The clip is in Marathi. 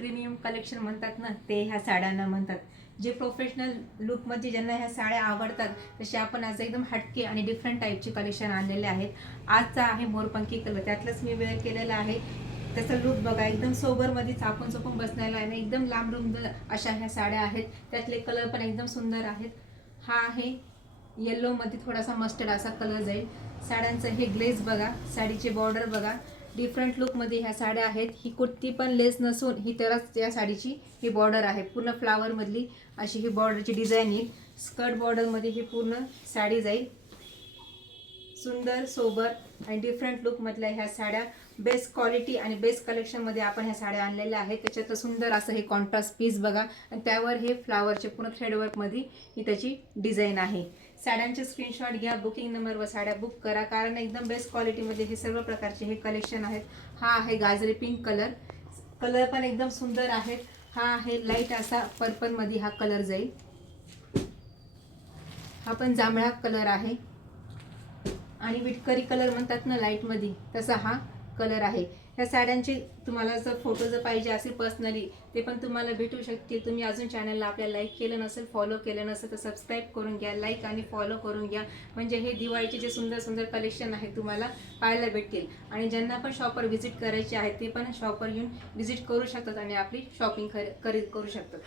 प्रीमियम कलेक्शन म्हणतात ना, ते ह्या साड्यांना म्हणतात. जे प्रोफेशनल लुकमध्ये ज्यांना ह्या साड्या आवडतात तसे आपण आज एकदम हटके आणि डिफरंट टाईपचे कलेक्शन आणलेले आहेत. आजचा आहे मोरपंखी कलर, त्यातलंच मी वेअर केलेला आहे. त्याचा लुक बघा, एकदम सोबरमध्ये चापून चोपून बसलेला आहे, एकदम लांब रुंद अशा ह्या साड्या आहेत. त्यातले कलर पण एकदम सुंदर आहेत. हा आहे येल्लोमध्ये थोडासा मस्टर्ड असा कलर जाईल. साड्यांचं हे ग्लेज बघा, साडीचे बॉर्डर बघा, डिफरंट लुकमध्ये ह्या साड्या आहेत. ही कुर्ती पण लेस नसून ही तरच या साडीची ही बॉर्डर आहे. पूर्ण फ्लावरमधली अशी ही बॉर्डरची डिझाईन येईल. स्कर्ट बॉर्डरमध्ये ही पूर्ण साडी जाईल. सुंदर सोबर आणि डिफरंट लुकमधल्या ह्या साड्या, बेस्ट क्वालिटी आणि बेस्ट कलेक्शनमध्ये आपण ह्या साड्या आणलेल्या आहेत. त्याच्यात सुंदर असं हे कॉन्ट्रास्ट पीस बघा आणि त्यावर हे फ्लावरचे पूर्ण थ्रेडवर्कमध्ये ही त्याची डिझाईन आहे. साड्यांचे स्क्रीनशॉट घ्या, बुकिंग नंबरवर साड्या बुक करा, कारण एकदम बेस्ट क्वालिटीमध्ये हे सर्व प्रकारचे हे कलेक्शन आहेत. हा आहे गाजरी पिंक कलर, कलर पण एकदम सुंदर आहेत. हा आहे लाईट असा पर्पलमध्ये हा कलर जाईल. हा पण जांभळा कलर आहे आणि विटकरी कलर म्हणतात ना लाईटमध्ये, तसा हा कलर आहे. ह्या साड्यांचे तुम्हाला जर फोटो जर पाहिजे असेल पर्सनली, ते पण तुम्हाला भेटू शकतील. तुम्ही अजून चॅनलला आपल्या लाईक केलं नसेल, फॉलो केलं नसेल तर सबस्क्राईब करून घ्या, लाईक आणि फॉलो करून घ्या. म्हणजे हे दिवाळीचे जे सुंदर सुंदर कलेक्शन आहे तुम्हाला पाहायला भेटतील. आणि ज्यांना पण शॉपवर व्हिजिट करायचे आहे ते पण शॉपवर येऊन व्हिजिट करू शकतात आणि आपली शॉपिंग करू शकतात.